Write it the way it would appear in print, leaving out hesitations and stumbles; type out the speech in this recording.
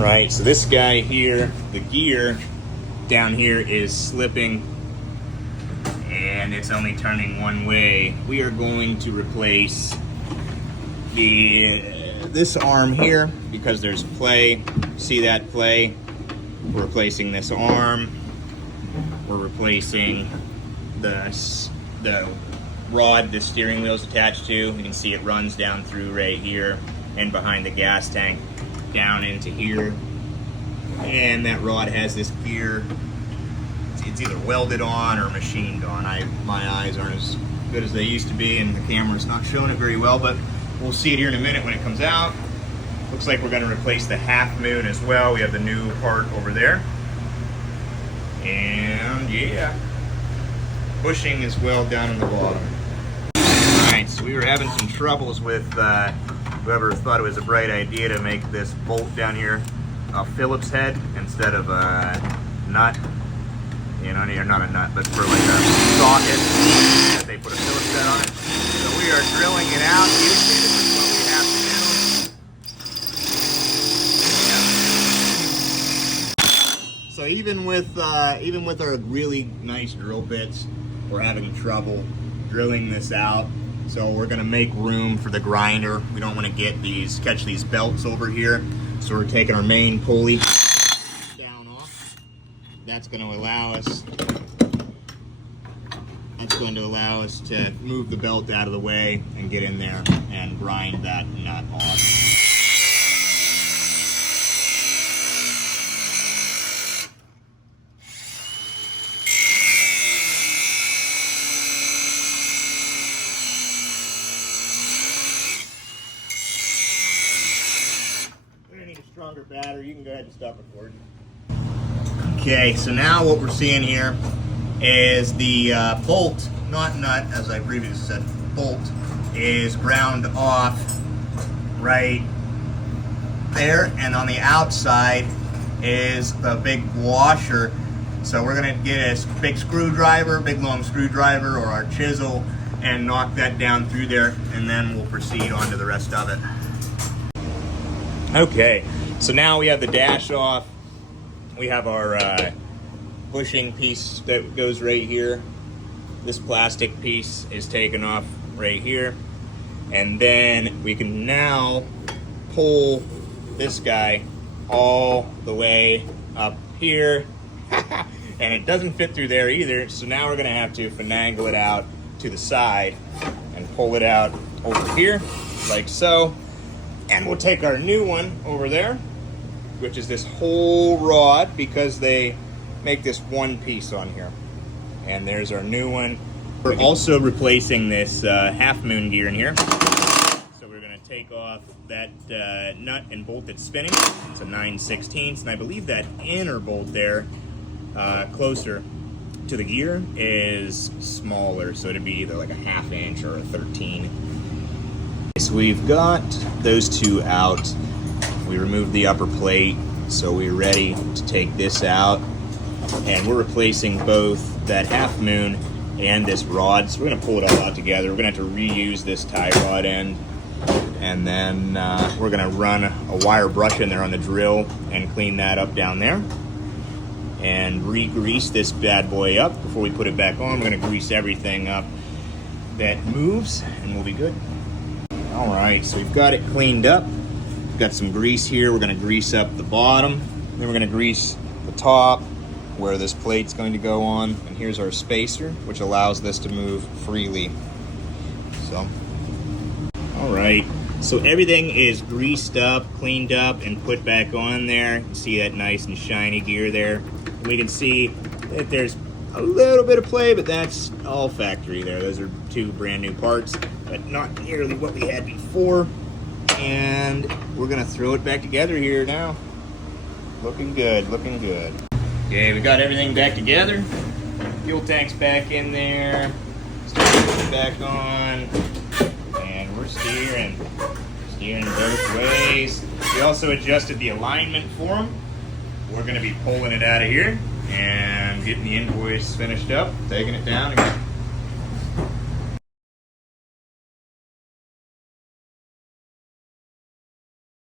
Right, so this guy here, the gear down here is slipping and it's only turning one way. We are going to replace this arm here because there's play. See that play? We're replacing this arm. We're replacing the rod the steering wheel is attached to. You can see it runs down through right here and behind the gas tank down into here. And that rod has this gear. It's either welded on or machined on. My eyes aren't as good as they used to be and the camera's not showing it very well, but we'll see it here in a minute when it comes out. Looks like we're going to replace the half moon as well. We have the new part over there. And yeah, bushing as well down in the bottom. Alright, so we were having some troubles with whoever thought it was a bright idea to make this bolt down here a Phillips head instead of a nut. You know, not a nut, but for like a socket that they put a Phillips head on it. So we are drilling it out. Usually this is what we have to do. Yeah. So even with our really nice drill bits, we're having trouble drilling this out. So we're gonna make room for the grinder. We don't want to catch these belts over here. So we're taking our main pulley down off. That's going to allow us to move the belt out of the way and get in there and grind that nut off. Stronger battery, you can go ahead and stop recording. Okay, so now what we're seeing here is the bolt, not nut, as I previously said, bolt is ground off right there, and on the outside is the big washer. So we're gonna get a big screwdriver, big long screwdriver, or our chisel, and knock that down through there, and then we'll proceed on to the rest of it. Okay, so now we have the dash off. We have our bushing piece that goes right here. This plastic piece is taken off right here. And then we can now pull this guy all the way up here. And it doesn't fit through there either, so now we're gonna have to finagle it out to the side and pull it out over here, like so. And we'll take our new one over there, which is this whole rod, because they make this one piece on here. And there's our new one. We're also replacing this half moon gear in here. So we're gonna take off that nut and bolt that's spinning. It's a 9/16, and I believe that inner bolt there, closer to the gear, is smaller. So it'd be either like a 1/2 inch or a 13. So we've got those two out. We removed the upper plate, so we're ready to take this out. And we're replacing both that half moon and this rod. So we're gonna pull it all out together. We're gonna have to reuse this tie rod end. And then we're gonna run a wire brush in there on the drill and clean that up down there. And re-grease this bad boy up before we put it back on. We're gonna grease everything up that moves, and we'll be good. All right, so we've got it cleaned up. We've got some grease here. We're gonna grease up the bottom. Then we're gonna grease the top where this plate's going to go on. And here's our spacer, which allows this to move freely. So, all right. So everything is greased up, cleaned up, and put back on there. You can see that nice and shiny gear there. We can see that there's a little bit of play, but that's all factory there. Those are two brand new parts, but not nearly what we had before. And we're gonna throw it back together here now. Looking good, looking good. Okay, we got everything back together. Fuel tank's back in there. Starter back on. And we're steering both ways. We also adjusted the alignment for them. We're gonna be pulling it out of here and getting the invoice finished up, taking it down, and